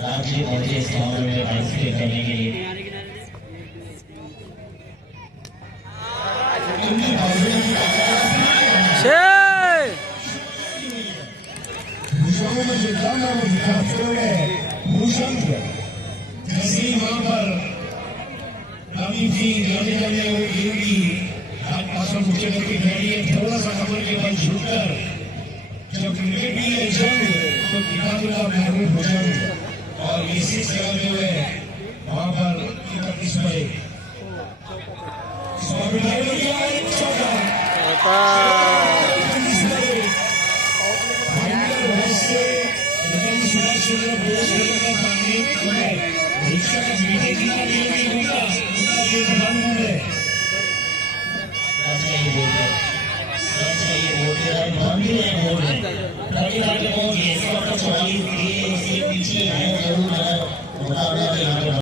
राज्य पहुंचे इस टूर्नामेंट में पार्टिसिपेट करने के लिए। वहाँ पर थोड़ा सा खबर के बल छूटकर जब क्रिकेट की है जंग तो किताबुल्लाह महबूब हुसैन और इसी करते हुए वहाँ पर 31 मई बोलते